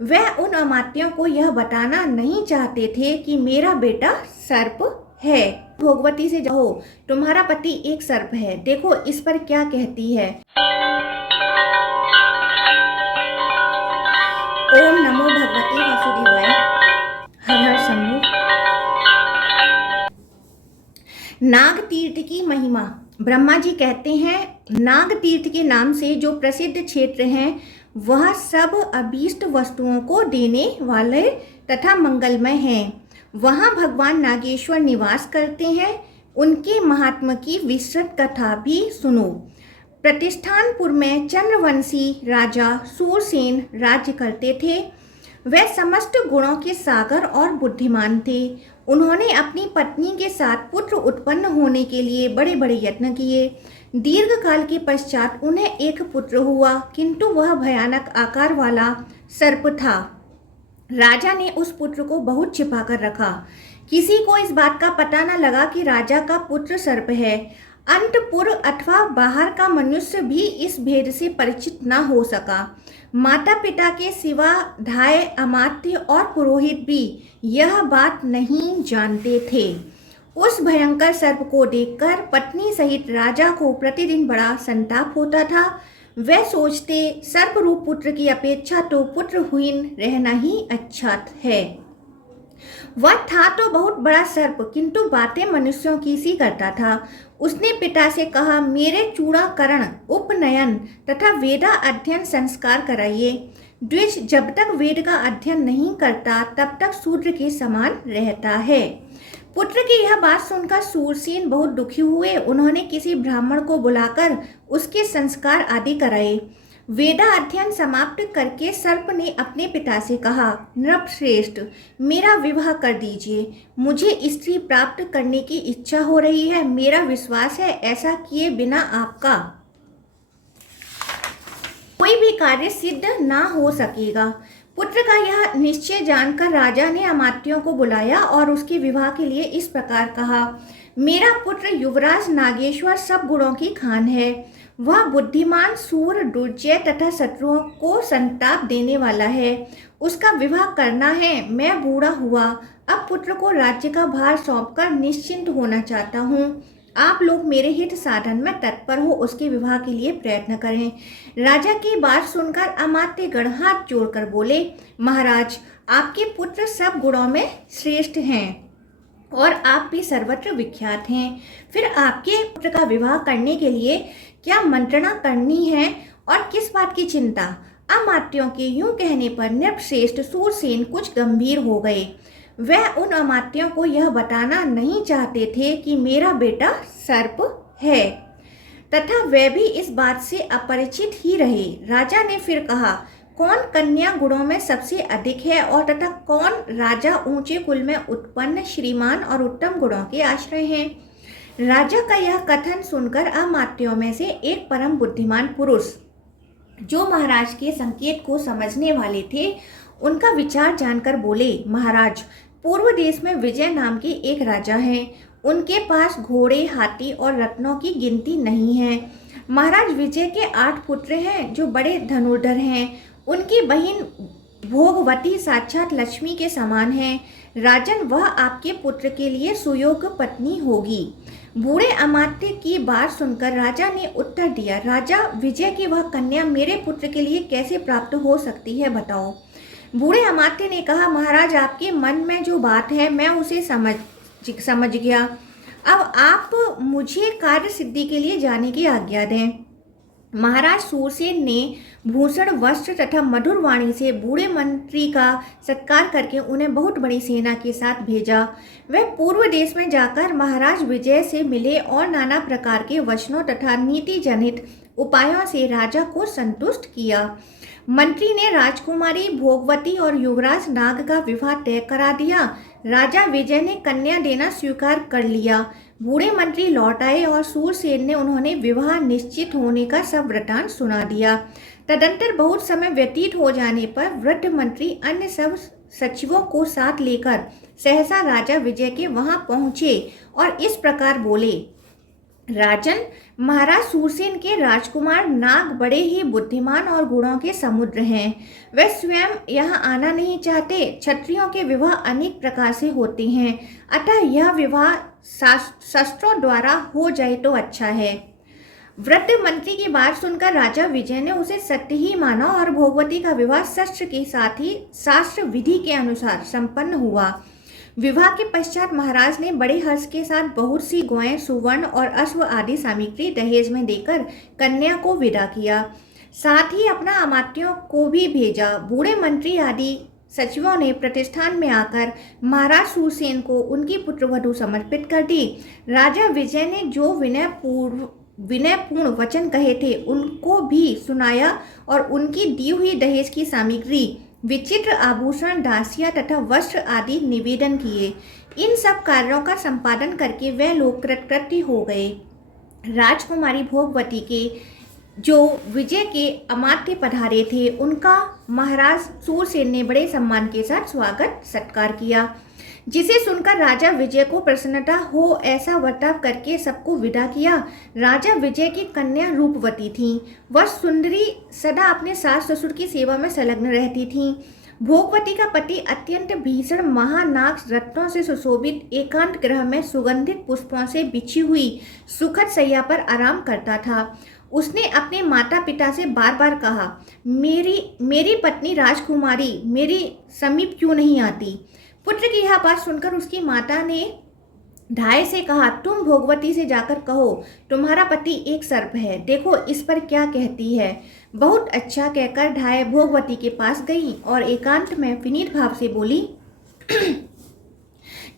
वह उन अमात्यों को यह बताना नहीं चाहते थे कि मेरा बेटा सर्प है। भोगवती से जाओ, तुम्हारा पति एक सर्प है, देखो इस पर क्या कहती है। ओम नमो भगवते वासुदेवाय। हर हर शंभु। नाग तीर्थ की महिमा। ब्रह्मा जी कहते हैं, नाग तीर्थ के नाम से जो प्रसिद्ध क्षेत्र हैं वह सब अभीष्ट वस्तुओं को देने वाले तथा मंगलमय हैं। वहाँ भगवान नागेश्वर निवास करते हैं। उनके महात्मा की विस्तृत कथा भी सुनो। प्रतिष्ठानपुर में चंद्रवंशी राजा सूरसेन राज्य करते थे। वह समस्त गुणों के सागर और बुद्धिमान थे। उन्होंने अपनी पत्नी के साथ पुत्र उत्पन्न होने के लिए बड़े बड़े यत्न किए। दीर्घ काल के पश्चात उन्हें एक पुत्र हुआ, किंतु वह भयानक आकार वाला सर्प था। राजा ने उस पुत्र को बहुत छिपा कर रखा। किसी को इस बात का पता न लगा कि राजा का पुत्र सर्प है। अंतपुर अथवा बाहर का मनुष्य भी इस भेद से परिचित न हो सका। माता पिता के सिवा धाय, अमात्य और पुरोहित भी यह बात नहीं जानते थे। उस भयंकर सर्प को देखकर पत्नी सहित राजा को प्रतिदिन बड़ा संताप होता था। वह सोचते, सर्प रूप पुत्र की अपेक्षा तो पुत्रहीन रहना ही अच्छा है। वह था तो बहुत बड़ा सर्प, किंतु बातें मनुष्यों की सी करता था। उसने पिता से कहा, मेरे चूड़ाकरण, उपनयन तथा वेदा अध्ययन संस्कार कराइए। द्विज जब तक वेद का अध्ययन नहीं करता तब तक शूद्र के समान रहता है। पुत्र की यह बात सुनकर सूरसेन बहुत दुखी हुए। उन्होंने किसी ब्राह्मण को बुलाकर उसके संस्कार आदि कराए। वेदा अध्ययन समाप्त करके सर्प ने अपने पिता से कहा, नृपश्रेष्ठ, मेरा विवाह कर दीजिए। मुझे स्त्री प्राप्त करने की इच्छा हो रही है। मेरा विश्वास है ऐसा किए बिना आपका कोई भी कार्य सिद्ध ना हो सकेगा। पुत्र का यह निश्चय जानकर राजा ने अमात्यों को बुलाया और उसके विवाह के लिए इस प्रकार कहा, मेरा पुत्र युवराज नागेश्वर सब गुणों की खान है। वह बुद्धिमान, सूर, दुर्जय तथा शत्रुओं को संताप देने वाला है। उसका विवाह करना है। मैं बूढ़ा हुआ, अब पुत्र को राज्य का भार सौंपकर निश्चिंत होना चाहता हूँ। आप लोग मेरे हित साधन में तत्पर हो, उसके विवाह के लिए प्रयत्न करें। राजा की बात सुनकर अमात्यगण हाथ जोड़कर बोले, महाराज, आपके पुत्र सब गुणों में श्रेष्ठ हैं और आप भी सर्वत्र विख्यात हैं। फिर आपके पुत्र का विवाह करने के लिए क्या मंत्रणा करनी है और किस बात की चिंता। अमात्यों के यूं कहने पर नृपश्रेष्ठ सूरसेन कुछ गंभीर हो गए। वह उन अमात्यों को यह बताना नहीं चाहते थे कि मेरा बेटा सर्प है, तथा वे भी इस बात से अपरिचित ही रहे। राजा ने फिर कहा, कौन कन्या गुणों में सबसे अधिक है और तथा कौन राजा ऊंचे कुल में उत्पन्न श्रीमान और उत्तम गुणों के आश्रय हैं। राजा का यह कथन सुनकर अमात्यों में से एक परम बुद्धिमान पुरुष, जो महाराज के संकेत को समझने वाले थे, उनका विचार जानकर बोले, महाराज, पूर्व देश में विजय नाम के एक राजा हैं। उनके पास घोड़े, हाथी और रत्नों की गिनती नहीं है। महाराज विजय के 8 पुत्र हैं जो बड़े धनुर्धर हैं। उनकी बहन भोगवती साक्षात लक्ष्मी के समान है। राजन, वह आपके पुत्र के लिए सुयोग्य पत्नी होगी। बूढ़े अमात्य की बात सुनकर राजा ने उत्तर दिया, राजा, विजय की वह कन्या मेरे पुत्र के लिए कैसे प्राप्त हो सकती है, बताओ। बूढ़े अमात्य ने कहा, महाराज, आपके मन में जो बात है मैं उसे समझ गया। अब आप मुझे कार्य सिद्धि के लिए जाने की आज्ञा दें। महाराज सूरसेन ने भूषण, वस्त्र तथा मधुर वाणी से बूढ़े मंत्री का सत्कार करके उन्हें बहुत बड़ी सेना के साथ भेजा। वह पूर्व देश में जाकर महाराज विजय से मिले और नाना प्रकार के वचनों तथा नीति जनित उपायों से राजा को संतुष्ट किया। मंत्री ने राजकुमारी भोगवती और युवराज नाग का विवाह तय करा दिया। राजा विजय ने कन्या देना स्वीकार कर लिया। बूढ़े मंत्री लौट आए और सूरसेन ने उन्होंने विवाह निश्चित होने का सब वृतांत सुना दिया। तदंतर बहुत समय व्यतीत हो जाने पर वृद्ध मंत्री अन्य सब सचिवों को साथ लेकर सहसा राजा विजय के वहां पहुंचे और इस प्रकार बोले, राजन, महाराज सूरसेन के राजकुमार नाग बड़े ही बुद्धिमान और गुणों के समुद्र हैं। वे स्वयं यहाँ आना नहीं चाहते। क्षत्रियों के विवाह अनेक प्रकार से होते हैं, अतः यह विवाह शस्त्रों द्वारा हो जाए तो अच्छा है। वृद्ध मंत्री की बात सुनकर राजा विजय ने उसे सत्य ही माना और भोगवती का विवाह शस्त्र के साथ ही शास्त्र विधि के अनुसार संपन्न हुआ। विवाह के पश्चात महाराज ने बड़े हर्ष के साथ बहुत सी गौएं, सुवर्ण और अश्व आदि सामग्री दहेज में देकर कन्या को विदा किया। साथ ही अपना अमात्यों को भी भेजा। बूढ़े मंत्री आदि सचिवों ने प्रतिष्ठान में आकर महाराज सूरसेन को उनकी पुत्रवधू समर्पित कर दी। राजा विजय ने जो विनयपूर्ण वचन कहे थे उनको भी सुनाया और उनकी दी हुई दहेज की सामग्री, विचित्र आभूषण, दासियां तथा वस्त्र आदि निवेदन किए। इन सब कार्यों का संपादन करके वे लोग कृतकृत्य हो गए। राजकुमारी भोगवती के जो विजय के अमात्य पधारे थे उनका महाराज सूरसेन ने बड़े सम्मान के साथ स्वागत सत्कार किया, जिसे सुनकर राजा विजय को प्रसन्नता हो ऐसा वर्ताव करके सबको विदा किया। राजा विजय की कन्या रूपवती थी। वह सुंदरी सदा अपने सास ससुर की सेवा में संलग्न रहती थी। भोगवती का पति अत्यंत भीषण महानाग रत्नों से सुशोभित एकांत गृह में सुगंधित पुष्पों से बिछी हुई सुखद शैया पर आराम करता था। उसने अपने माता पिता से बार बार कहा, मेरी पत्नी राजकुमारी मेरे समीप क्यों नहीं आती। पुत्र की यह बात सुनकर उसकी माता ने ढाई से कहा, तुम भोगवती से जाकर कहो तुम्हारा पति एक सर्प है, देखो इस पर क्या कहती है। बहुत अच्छा कहकर ढाई भोगवती के पास गई और एकांत में विनीत भाव से बोली,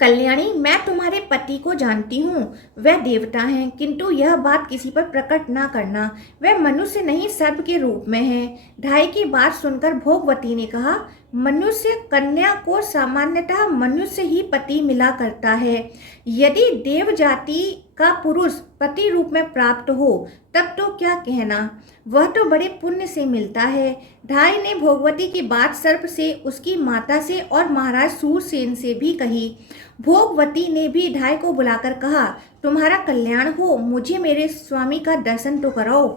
कल्याणी, मैं तुम्हारे पति को जानती हूँ, वह देवता हैं, किंतु यह बात किसी पर प्रकट ना करना, वह मनुष्य नहीं सर्प के रूप में है। ढाई की बात सुनकर भोगवती ने कहा, मनुष्य कन्या को सामान्यतः मनुष्य ही पति मिला करता है। यदि देव जाति का पुरुष पति रूप में प्राप्त हो तब तो क्या कहना, वह तो बड़े पुण्य से मिलता है। ढाई ने भोगवती की बात सर्प से, उसकी माता से और महाराज सूरसेन से भी कही। भोगवती ने भी ढाई को बुलाकर कहा, तुम्हारा कल्याण हो, मुझे मेरे स्वामी का दर्शन तो कराओ।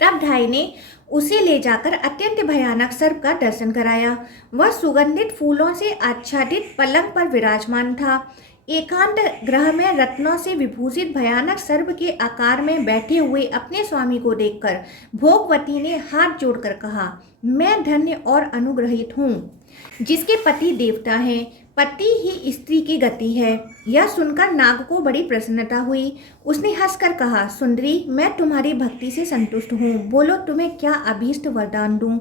तब ढाई ने उसे ले जाकर अत्यंत भयानक सर्प का दर्शन कराया। वह सुगंधित फूलों से आच्छादित पलंग पर विराजमान था। एकांत गृह में रत्नों से विभूषित भयानक सर्प के आकार में बैठे हुए अपने स्वामी को देखकर भोगवती ने हाथ जोड़कर कहा, मैं धन्य और अनुग्रहित हूँ, जिसके पति देवता हैं, पति ही स्त्री की गति है। यह सुनकर नाग को बड़ी प्रसन्नता हुई। उसने हंसकर कहा, सुंदरी, मैं तुम्हारी भक्ति से संतुष्ट हूँ, बोलो तुम्हें क्या अभीष्ट वरदान दूँ।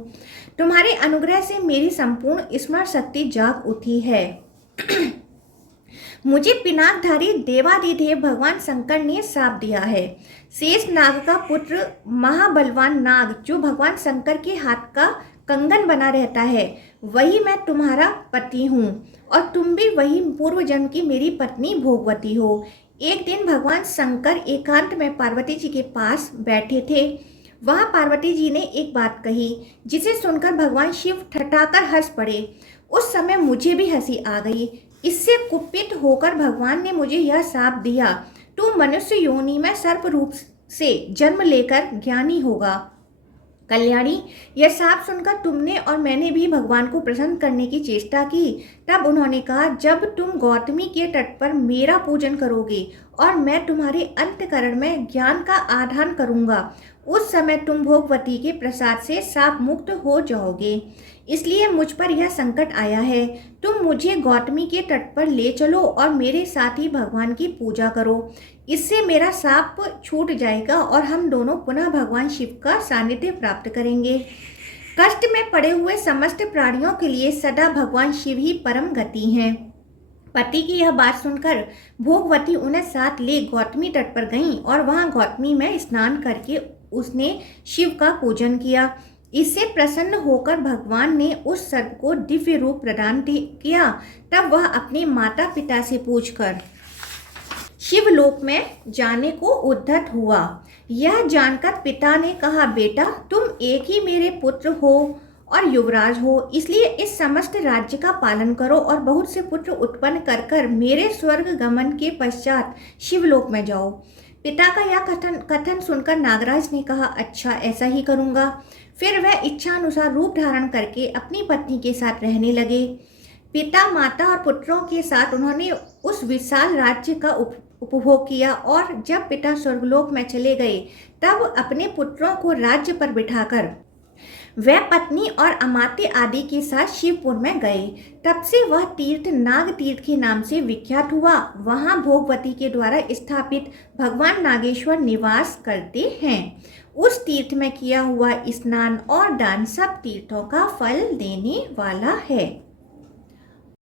तुम्हारे अनुग्रह से मेरी संपूर्ण स्मरण शक्ति जाग उठी है। मुझे पिनाकधारी देवादिदेव भगवान शंकर ने शाप दिया है। शेष नाग का पुत्र महाबलवान नाग, जो भगवान शंकर के हाथ का कंगन बना रहता है, वही मैं तुम्हारा पति हूँ और तुम भी वही पूर्व जन्म की मेरी पत्नी भोगवती हो। एक दिन भगवान शंकर एकांत में पार्वती जी के पास बैठे थे। वहाँ पार्वती जी ने एक बात कही, जिसे सुनकर भगवान शिव ठठाकर हंस पड़े। उस समय मुझे भी हंसी आ गई। इससे कुपित होकर भगवान ने मुझे यह शाप दिया, तू मनुष्य योनि में सर्प रूप से जन्म लेकर ज्ञानी होगा। कल्याणी, यह शाप सुनकर तुमने और मैंने भी भगवान को प्रसन्न करने की चेष्टा की। तब उन्होंने कहा, जब तुम गौतमी के तट पर मेरा पूजन करोगे और मैं तुम्हारे अंतःकरण में ज्ञान का आधान करूंगा, उस समय तुम भोगवती के प्रसाद से शाप मुक्त हो जाओगे। इसलिए मुझ पर यह संकट आया है। तुम मुझे गौतमी के तट पर ले चलो और मेरे साथ ही भगवान की पूजा करो। इससे मेरा शाप छूट जाएगा और हम दोनों पुनः भगवान शिव का सानिध्य प्राप्त करेंगे। कष्ट में पड़े हुए समस्त प्राणियों के लिए सदा भगवान शिव ही परम गति हैं। पति की यह बात सुनकर भोगवती उन्हें साथ ले गौतमी तट पर गईं और वहां गौतमी में स्नान करके उसने शिव का पूजन किया। इससे प्रसन्न होकर भगवान ने उस सर्प को दिव्य रूप प्रदान किया। तब वह अपने माता पिता से पूछकर शिवलोक में जाने को उद्यत हुआ। यह जानकर पिता ने कहा, बेटा, तुम एक ही मेरे पुत्र हो और युवराज हो, इसलिए इस समस्त राज्य का पालन करो और बहुत से पुत्र उत्पन्न कर कर मेरे स्वर्ग गमन के पश्चात शिवलोक में जाओ। पिता का यह कथन सुनकर नागराज ने कहा, अच्छा ऐसा ही करूँगा। फिर वह इच्छानुसार रूप धारण करके अपनी पत्नी के साथ रहने लगे। पिता, माता और पुत्रों के साथ उन्होंने उस विशाल राज्य का उपभोग किया और जब पिता स्वर्गलोक में चले गए तब अपने पुत्रों को राज्य पर बिठाकर वह पत्नी और अमात्य आदि के साथ शिवपुर में गए। तब से वह तीर्थ नाग तीर्थ के नाम से विख्यात हुआ। वहाँ भोगवती के द्वारा स्थापित भगवान नागेश्वर निवास करते हैं। उस तीर्थ में किया हुआ स्नान और दान सब तीर्थों का फल देने वाला है।